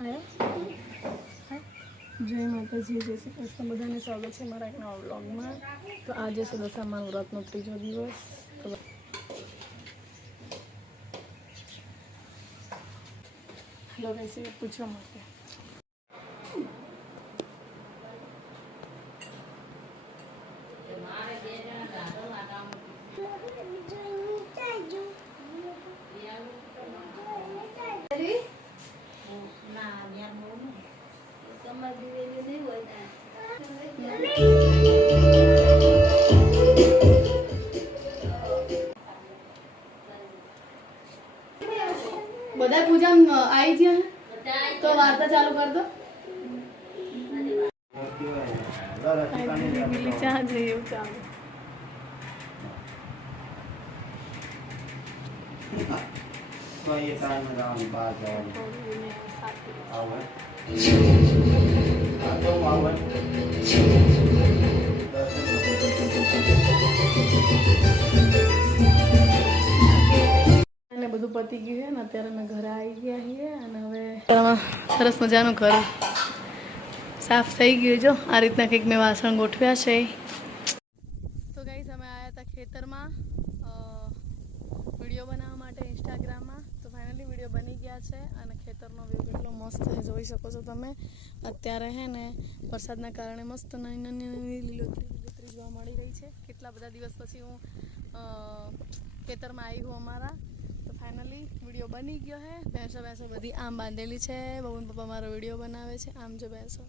જય માતાજી, જય શ્રી કૃષ્ણ. બધાને સ્વાગત છે મારા એક નવા બ્લોગમાં તો આજે છે દશામાં વ્રતનો ત્રીજો દિવસ. તો હેલો કઈ પૂછવા માટે. ચા જઈએ એવું ચાલુ તો એ ટાઈમ જવાનું બહાર જવાનું. આવે. આ તો આવે. બધું પતી ગયું છે ને અત્યારે અમે ઘરે આવી ગયા છીએ અને હવે સરસ મજાનું ઘર. સાફ થઈ ગયું જો, આ રીતના કંઈક મેં વાસણ ગોઠવ્યા છે. તો ગાઈસ અમે આવ્યા હતા ખેતરમાં. વીડિયો બનાવવા માટે ઇન્સ્ટાગ્રામમાં તો ફાઇનલી વીડિયો બની ગયા છે અને ખેતરનો વ્યૂ કેટલો મસ્ત જોઈ શકો છો તમે. અત્યારે હે ને, વરસાદના કારણે મસ્ત નાની નાની નાની લીલોતરી લીલોતરી જોવા મળી રહી છે. કેટલા બધા દિવસ પછી હું ખેતરમાં આવી હું અમારા. તો ફાઇનલી વીડિયો બની ગયો હે. ભેંસો ભેંસો બધી આમ બાંધેલી છે. બબન પપ્પા મારો વીડિયો બનાવે છે. આમ જો ભેંસો.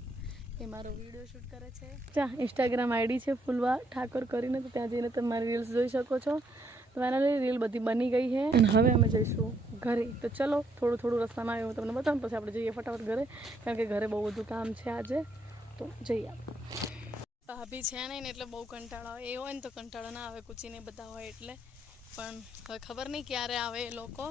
એ મારો વીડિયો શૂટ કરે છે. ચા ઇન્સ્ટાગ્રામ આઈડી છે ફૂલવા ઠાકોર કરીને તો ત્યાં જઈને તમે મારી રીલ્સ જોઈ શકો છો. તો ફાઇનલી રીલ બધી બની ગઈ છે. અને હવે અમે જઈશું ઘરે. તો ચલો થોડું થોડું રસ્તામાં આવ્યું હું તમને બતાવું પછી આપણે જઈએ ફટાફટ ઘરે. કારણ કે ઘરે બહુ બધું કામ છે આજે. તો જઈએ આપણે. ભાભી છે નહીં એટલે બહુ કંટાળો આવે. એ હોય ને તો કંટાળો ના આવે કુચીને બધા હોય એટલે. પણ હવે ખબર નહીં ક્યારે આવે એ લોકો.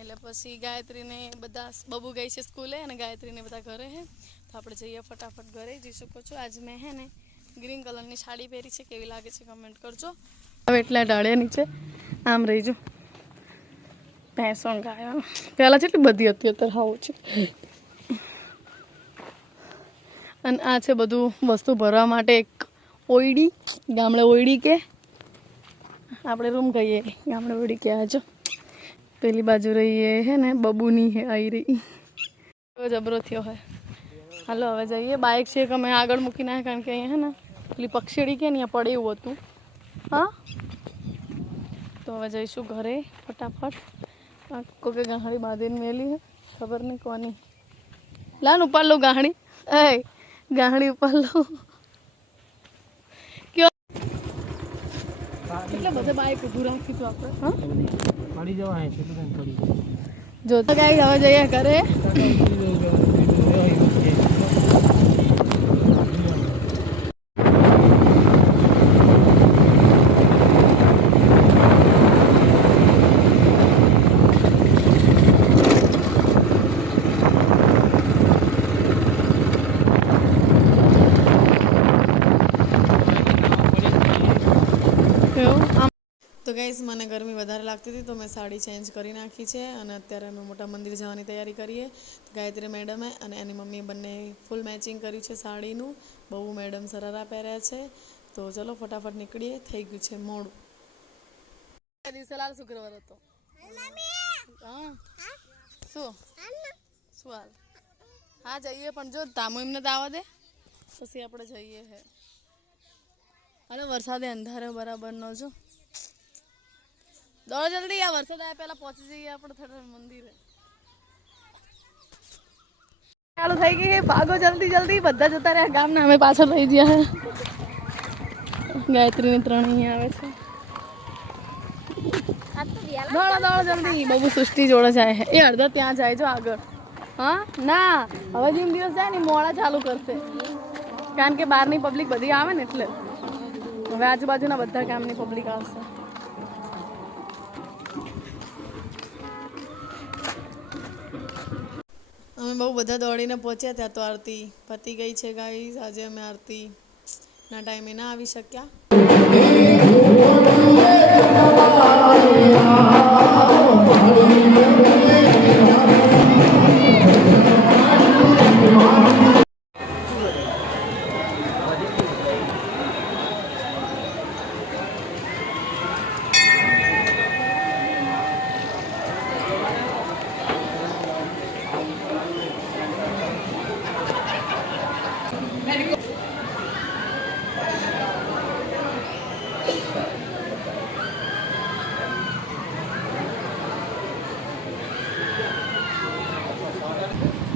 એટલે પછી ગાયત્રીને બધા બબુ ગઈ છે સ્કૂલે અને ગાયત્રીને બધા ઘરે છે તો આપણે જઈએ ફટાફટ ઘરે, જઈ શકો છો. આજ મેં હે ને ગ્રીન કલરની સાડી પહેરી છે, કેવી લાગે છે કમેન્ટ કરજો. હવે એટલા ડાળિયા નીચે. આમ રહીજો ભેંસો ગાયો પહેલાં જેટલી બધી હતી, અત્યારે હાવ છે અને આ છે બધું વસ્તુ ભરવા માટે એક ઓયડી, ગામડે ઓયડી કે? આપણે રૂમ કહીએ, ગામડે ઓયડી કે આજો પેલી બાજુ રહીએ હે ને, બબુની હે આવી રહી. જબરો થયો હે. હાલો, હવે જઈએ. બાઇક છે કે અમે આગળ મૂકી નાખે કારણ કે અહીંયા હે ને, પેલી પક્ષીડી કે ને, અહીંયા પડે એવું હતું. હા? તો હવે જઈશું ઘરે, ફટાફટ. કો કોકે ગાહડી બાંધીને મેલી હે, ખબર નહીં કોની. લાન ઉપર લો ગાહડી. એ, ગાહડી ઉપર લો. કેટલા બધા બાઈક ઊભું રાખીશું આપણે? પડી જવા જો તો ગાઈ હવે જઈએ ઘરે. તો ગાઈસ મને ગરમી વધારે લાગતી હતી તો મેં સાડી ચેન્જ કરી નાખી છે અને અત્યારે અમે મોટા મંદિર જવાની તૈયારી કરીએ. ગાયત્રી મેડમે અને એની મમ્મીએ બંને ફૂલ મેચિંગ કર્યું છે સાડીનું. બહુ મેડમ સરારા પહેર્યા છે. તો ચલો ફટાફટ નીકળીએ. થઈ ગયું છે મોડું. દિવસે લાલ શુક્રવાર હતો. શું? શું હાલ? હા, જઈએ પણ જો, તામુ એમને દાવા દે. પછી આપણે જઈએ હે. અને વરસાદે અંધારે બરાબર ન જો. દોડો જલ્દી, આ વરસાદ આવ્યા પહેલા પહોંચી જઈએ આપણે થોડા મંદિરે. ચાલુ થઈ ગઈ છે, ભાગો જલ્દી જલ્દી. બધા જતા રહ્યા, ગામના અમે પાછળ લઈ ગયા ગાયત્રીને ત્રણ અહીંયા આવે છે. દોડો દોડો જલ્દી. બહુ સૃષ્ટિ જોડે જાય એ અડધા ત્યાં જાય જો આગળ. હા? ના, હવે જેમ દિવસ જાય ને મોડા ચાલુ કરશે. કારણ કે બહારની પબ્લિક બધી આવે ને એટલે. હવે આજુબાજુના બધા ગામની પબ્લિક આવશે. અમે બહુ બધા દોડીને પહોંચ્યા ત્યાં તો આરતી પતી ગઈ છે ગાઈસ આજે અમે આરતી ના ટાઈમે ના આવી શક્યા.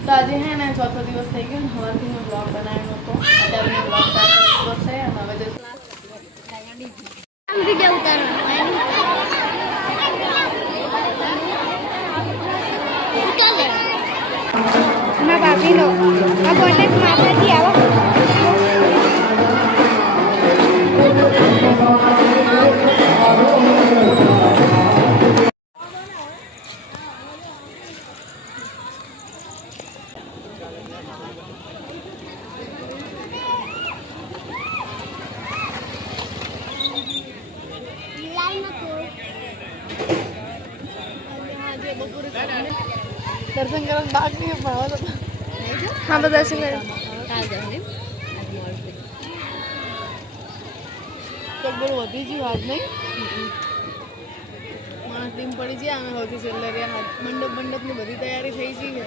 તો આજે હે ને ચોથો દિવસ થઈ ગયો ને હવાથી મેં બ્લોગ બનાવ્યો હતો. અત્યારે મેં બ્લોગ સ્ટાર્ટ છે અને હવે જઈશું વીડિયો ઉતારવાનો ચાલે? ના આ બોલે માતાજી આવો. દર્શન કરવા બાગ નહીં ભાવ તો હા તો દર્શન કર્યા તો બહુ વધી ગયું આજ નહીં? માણસ ટીમ પડી છે અમે સૌથી છેલ્લે રહ્યા મંડપ મંડપની બધી તૈયારી થઈ ગઈ છે.